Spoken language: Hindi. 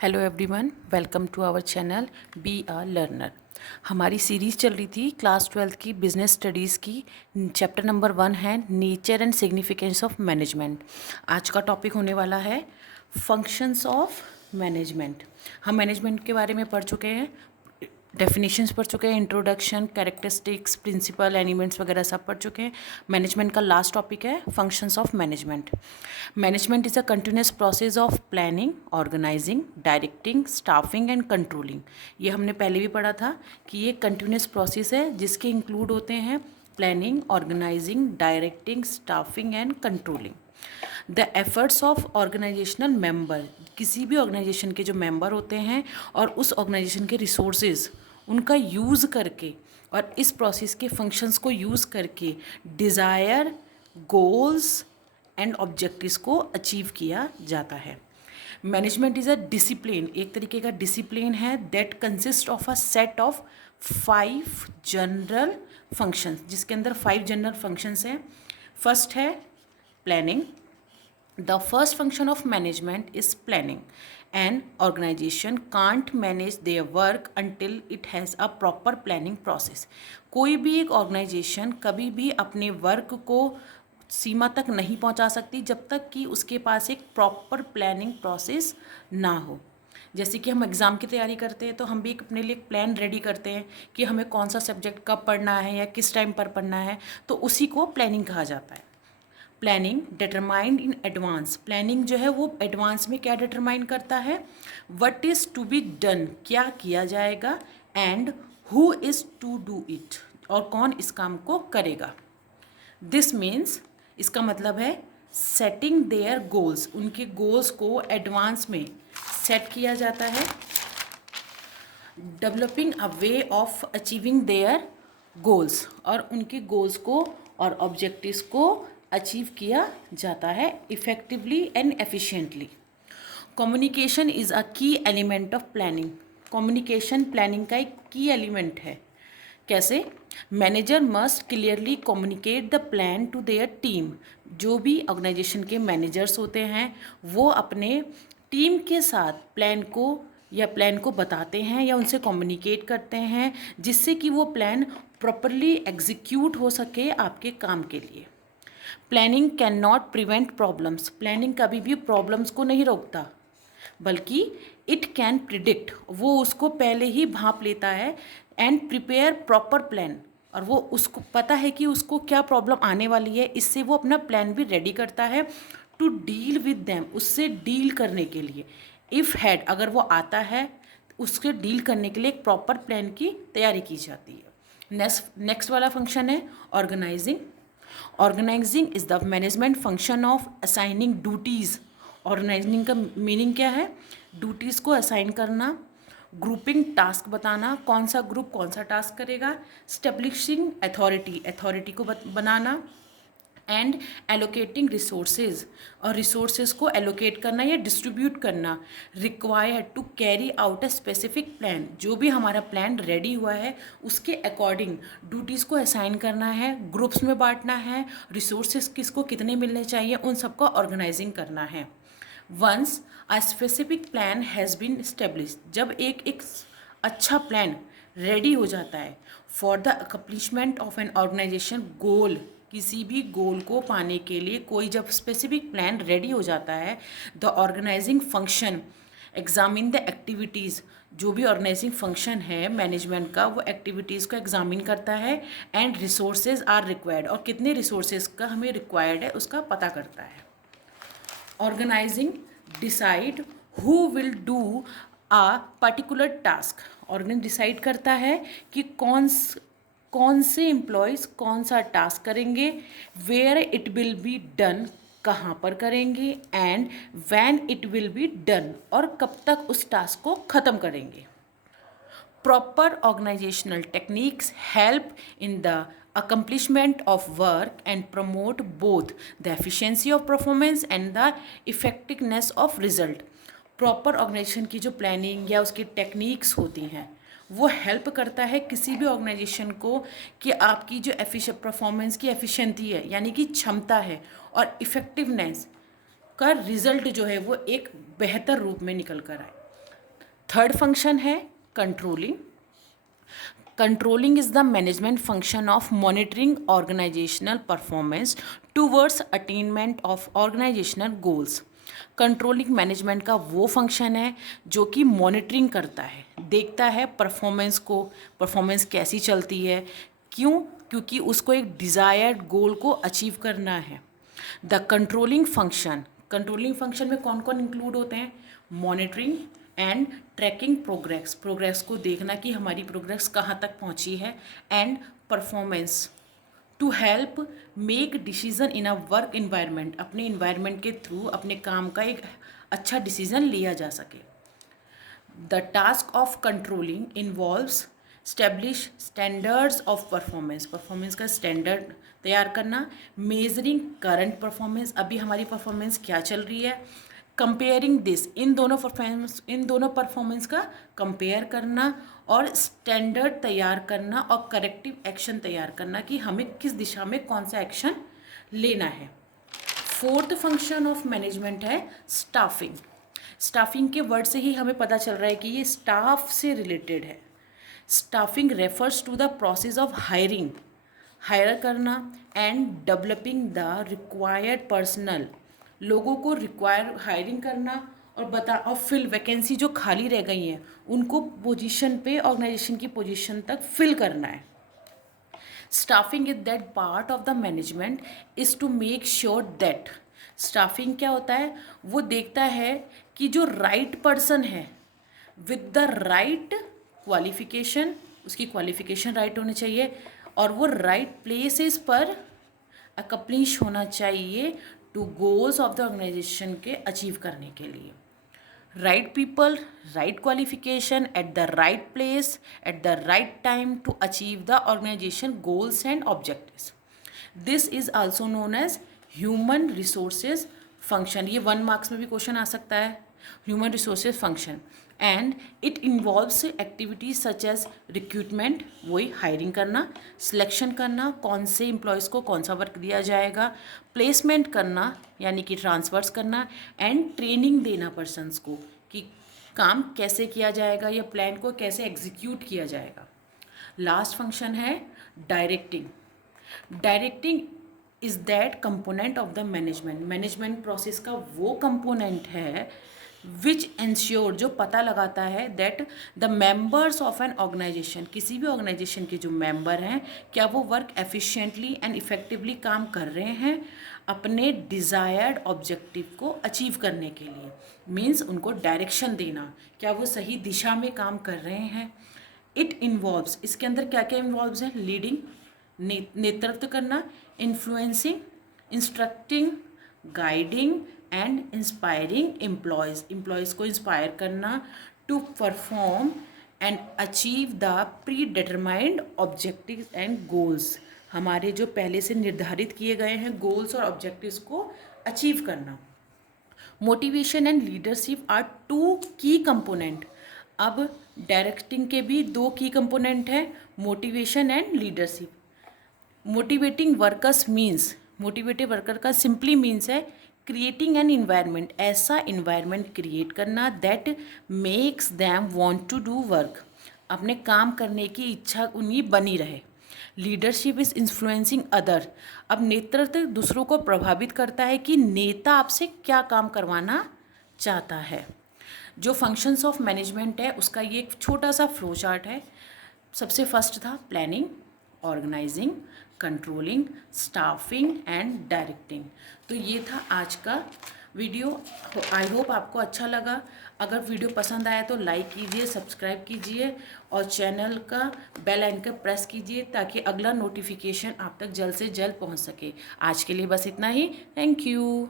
Hello everyone, welcome to our channel be a learner. हमारी सीरीज़ चल रही थी क्लास 12th की बिजनेस स्टडीज़ की। चैप्टर नंबर 1 है nature and significance of management. आज का टॉपिक होने वाला है फंक्शंस ऑफ मैनेजमेंट। हम मैनेजमेंट के बारे में पढ़ चुके हैं, डेफिनेशंस पढ़ चुके हैं, इंट्रोडक्शन, कैरेक्टरिस्टिक्स, प्रिंसिपल, एलिमेंट्स वगैरह सब पढ़ चुके हैं। मैनेजमेंट का लास्ट टॉपिक है functions of management. Management is a continuous process of planning, organizing, directing, staffing and controlling. ये हमने पहले भी पढ़ा था कि ये कंटिन्यूस प्रोसेस है जिसके इंक्लूड होते हैं planning, organizing, directing, staffing and controlling. The efforts of organizational member, किसी भी ऑर्गेनाइजेशन के जो मेंबर होते हैं और उस ऑर्गेनाइजेशन के रिसोर्सेज उनका यूज़ करके और इस प्रोसेस के फंक्शंस को यूज़ करके डिज़ायर, गोल्स एंड ऑब्जेक्टिव्स को अचीव किया जाता है। मैनेजमेंट इज़ अ डिसिप्लिन, एक तरीके का डिसिप्लिन है that consist of a set of 5 general functions, जिसके अंदर 5 जनरल फंक्शंस हैं। फर्स्ट है planning. The first function of management is planning. An organization can't manage their work until it has a proper planning process. कोई भी एक ऑर्गेनाइजेशन कभी भी अपने वर्क को सीमा तक नहीं पहुंचा सकती जब तक कि उसके पास एक प्रॉपर प्लानिंग प्रोसेस ना हो। जैसे कि हम एग्ज़ाम की तैयारी करते हैं तो हम भी अपने लिए एक प्लान रेडी करते हैं कि हमें कौन सा सब्जेक्ट कब पढ़ना है या किस टाइम पर पढ़ना है, तो उसी को प्लानिंग कहा जाता है। Planning determined in advance, planning जो है वो एडवांस में क्या डिटरमाइन करता है, what is to be done, क्या किया जाएगा, and who is to do it, और कौन इस काम को करेगा। दिस मीन्स, इसका मतलब है सेटिंग देयर गोल्स, उनके गोल्स को एडवांस में सेट किया जाता है। Developing a way of achieving their goals, और उनके गोल्स को और ऑब्जेक्टिव्स को अचीव किया जाता है effectively and efficiently. Communication is a key element of planning, communication planning का एक की एलिमेंट है। कैसे? Manager must clearly communicate the plan to their team, जो भी ऑर्गेनाइजेशन के मैनेजर्स होते हैं वो अपने टीम के साथ प्लान को बताते हैं या उनसे कम्युनिकेट करते हैं जिससे कि वो प्लान प्रॉपरली एग्जीक्यूट हो सके आपके काम के लिए। Planning can not prevent problems, planning कभी भी प्रॉब्लम्स को नहीं रोकता, बल्कि इट कैन प्रिडिक्ट, वो उसको पहले ही भांप लेता है, एंड प्रिपेयर प्रॉपर प्लान, और वो उसको पता है कि उसको क्या प्रॉब्लम आने वाली है, इससे वो अपना प्लान भी रेडी करता है टू डील विद देम, उससे डील करने के लिए। इफ़ हैड, अगर वो आता है उसके डील करने के लिए एक प्रॉपर प्लान की तैयारी की जाती है। नेक्स्ट वाला फंक्शन है organizing. Organizing is the management function of assigning duties. Organizing का मीनिंग क्या है? ड्यूटीज़ को असाइन करना, ग्रुपिंग टास्क बताना, कौन सा ग्रुप कौन सा टास्क करेगा, स्टेब्लिशिंग अथॉरिटी, अथॉरिटी को बनाना, एंड एलोकेटिंग रिसोर्सेज, और रिसोर्सेज को एलोकेट करना या डिस्ट्रीब्यूट करना, required to carry out a specific plan, जो भी हमारा प्लान रेडी हुआ है उसके अकॉर्डिंग ड्यूटीज़ को असाइन करना है, ग्रुप्स में बांटना है, रिसोर्सेज किसको कितने मिलने चाहिए उन सबका ऑर्गेनाइजिंग करना है। Once a specific plan has been establish, जब एक अच्छा प्लान रेडी हो जाता है for the accomplishment of an organization goal, किसी भी गोल को पाने के लिए कोई जब स्पेसिफिक प्लान रेडी हो जाता है, the organizing function examine the activities, जो भी ऑर्गेनाइजिंग फंक्शन है मैनेजमेंट का वो एक्टिविटीज़ को एग्जामिन करता है, एंड रिसोर्सेज आर रिक्वायर्ड, और कितने रिसोर्सेज का हमें रिक्वायर्ड है उसका पता करता है। Organizing decide who will do a particular task, organize decide करता है कि कौन से एम्प्लॉयज़ कौन सा टास्क करेंगे, where it will be done, कहाँ पर करेंगे, and when it will be done, और कब तक उस टास्क को ख़त्म करेंगे। Proper organizational techniques help in the accomplishment of work and promote both the efficiency of performance and the effectiveness of result. Proper organization की जो प्लानिंग या उसकी टेक्निक्स होती हैं वो हेल्प करता है किसी भी ऑर्गेनाइजेशन को कि आपकी जो परफॉर्मेंस की एफिशिएंसी है यानी कि क्षमता है और इफ़ेक्टिवनेस का रिजल्ट जो है वो एक बेहतर रूप में निकल कर आए। थर्ड फंक्शन है controlling. Controlling is the management function of monitoring organizational performance towards attainment of organizational goals. Controlling management का वो फंक्शन है जो कि मॉनिटरिंग करता है, देखता है परफॉर्मेंस को, परफॉर्मेंस कैसी चलती है. क्यों? क्योंकि उसको एक डिज़ायर्ड गोल को अचीव करना है. द कंट्रोलिंग फंक्शन में कौन कौन इंक्लूड होते हैं? मॉनिटरिंग एंड ट्रैकिंग प्रोग्रेस को देखना कि हमारी प्रोग्रेस कहाँ तक पहुँची है. And performance to help make decision in a work environment, अपने इन्वायरमेंट के थ्रू अपने काम का एक अच्छा डिसीजन लिया जा सके. The task of controlling involves establish standards of performance का स्टैंडर्ड तैयार करना. मेजरिंग करंट परफॉर्मेंस, अभी हमारी परफॉर्मेंस क्या चल रही है. कंपेयरिंग दिस, इन दोनों परफॉर्मेंस का कंपेयर करना. और स्टैंडर्ड तैयार करना और करेक्टिव एक्शन तैयार करना कि हमें किस दिशा में कौन सा एक्शन लेना है. फोर्थ फंक्शन ऑफ मैनेजमेंट है स्टाफिंग के वर्ड से ही हमें पता चल रहा है कि ये स्टाफ से रिलेटेड है. Staffing refers to the process of hire करना and developing the required personal, लोगों को हायरिंग करना और फिल वैकेंसी जो खाली रह गई हैं उनको पोजीशन पे, ऑर्गेनाइजेशन की पोजीशन तक फिल करना है. Staffing is that part of the management is to make sure that, staffing क्या होता है? वो देखता है कि जो राइट पर्सन है विद द राइट क्वालिफिकेशन, उसकी क्वालिफिकेशन राइट होनी चाहिए और वो राइट प्लेसेस पर अकम्प्लिश होना चाहिए to goals of the organization के अचीव करने के लिए. Right people, right qualification at the right place at the right time to achieve the organization goals and objectives. This is also known as human resources function. ये 1 मार्क्स में भी क्वेश्चन आ सकता है. Human resources function and it involves activities such as recruitment, वही हायरिंग करना, सिलेक्शन करना, कौन से एम्प्लॉयज़ को कौन सा वर्क दिया जाएगा, प्लेसमेंट करना यानी कि ट्रांसफर्स करना, एंड ट्रेनिंग देना पर्सनस को कि काम कैसे किया जाएगा या प्लान को कैसे एग्जीक्यूट किया जाएगा. लास्ट फंक्शन है directing is that component of the management process का वो कंपोनेंट है विच एंश्योर, जो पता लगाता है that the members of an organization, किसी भी ऑर्गेनाइजेशन के जो मेंबर हैं क्या वो वर्क एफिशिएंटली एंड इफेक्टिवली काम कर रहे हैं अपने डिज़ायर्ड ऑब्जेक्टिव को अचीव करने के लिए. मीन्स उनको डायरेक्शन देना, क्या वो सही दिशा में काम कर रहे हैं. इट इन्वॉल्व्स, इसके अंदर क्या क्या इन्वॉल्व्स है? लीडिंग, नेतृत्व करना, influencing, instructing, guiding and inspiring employees को इंस्पायर करना to perform and achieve the predetermined objectives and goals, हमारे जो पहले से निर्धारित किए गए हैं गोल्स और ऑब्जेक्टिव्स को अचीव करना. मोटिवेशन एंड लीडरशिप आर 2 की कंपोनेंट. अब डायरेक्टिंग के भी 2 की कंपोनेंट है, motivation and leadership. Motivating workers means, motivative worker का सिंपली मीन्स है क्रिएटिंग एन इन्वायरमेंट, ऐसा इन्वायरमेंट क्रिएट करना that makes them want to do work, अपने काम करने की इच्छा उन्हें बनी रहे. लीडरशिप इज़ इन्फ्लुएंसिंग अदर, अब नेतृत्व दूसरों को प्रभावित करता है कि नेता आपसे क्या काम करवाना चाहता है. जो फंक्शंस ऑफ मैनेजमेंट है उसका ये एक छोटा सा फ्लो चार्ट है. सबसे फर्स्ट था planning, organizing, controlling, staffing and directing. तो ये था आज का वीडियो. आई होप आपको अच्छा लगा. अगर वीडियो पसंद आया तो लाइक कीजिए, सब्सक्राइब कीजिए और चैनल का बेल आइकन प्रेस कीजिए ताकि अगला नोटिफिकेशन आप तक जल्द से जल्द पहुंच सके. आज के लिए बस इतना ही. Thank you.